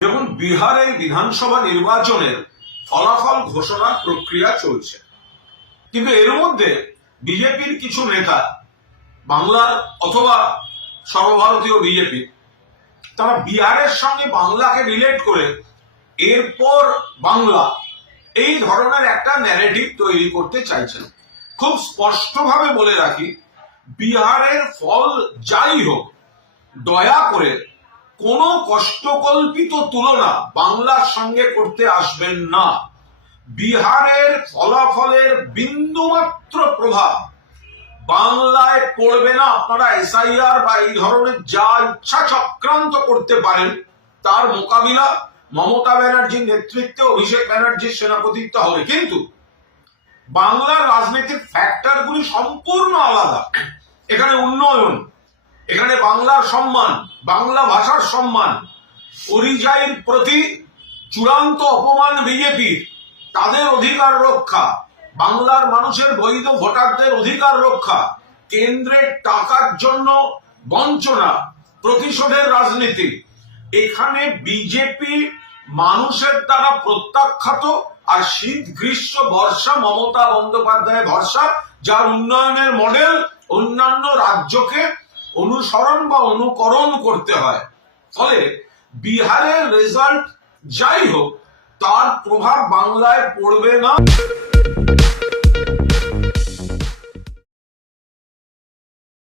দেখুন, বিহারের বিধানসভা নির্বাচনের ফলাফল ঘোষণার প্রক্রিয়া চলছে, কিন্তু এর মধ্যে বিজেপির কিছু নেতা, বাংলার অথবা সর্বভারতীয় বিজেপি, তারা বিহারের সঙ্গে বাংলাকে রিলেট করে এরপর বাংলা এই ধরনের একটা ন্যারেটিভ তৈরি করতে চাইছেন। খুব স্পষ্টভাবে বলে রাখি, বিহারের ফল যাই হোক, দয়া করে কোনো কষ্টকল্পিত তুলনা বাংলার সঙ্গে করতে আসবেন না। বিহারের ফলাফলের বিন্দুমাত্র প্রভাব বাংলায় পড়বে না। আপনারা এসআইআর বা এই ধরনের যা ইচ্ছা চক্রান্ত করতে পারেন, তার মোকাবিলা মমতা ব্যানার্জির নেতৃত্বে অভিষেক ব্যানার্জির সেনাপতিত্ব হবে, কিন্তু বাংলার রাজনৈতিক ফ্যাক্টরগুলি সম্পূর্ণ আলাদা। এখানে উন্নয়ন, এখানে বাংলার সম্মান, বাংলা ভাষার সম্মান, পরিযায়ীর প্রতি চূড়ান্ত অপমান বিজেপির, তাদের অধিকার রক্ষা, বাংলার মানুষের বৈধ ভোটারদের অধিকার রক্ষা, কেন্দ্রের টাকার জন্য বঞ্চনা, প্রতিশোধের রাজনীতি। এখানে বিজেপি মানুষের দ্বারা প্রত্যাখ্যাত, আর শীত গ্রীষ্ম বর্ষা মমতা বন্দ্যোপাধ্যায়ের ভরসা, যার উন্নয়নের মডেল অন্যান্য রাজ্যকে অনুসরণ বা অনুকরণ করতে হয়। ফলে বিহারের রেজাল্ট যাই হোক, তার প্রভাব বাংলায় পড়বে না।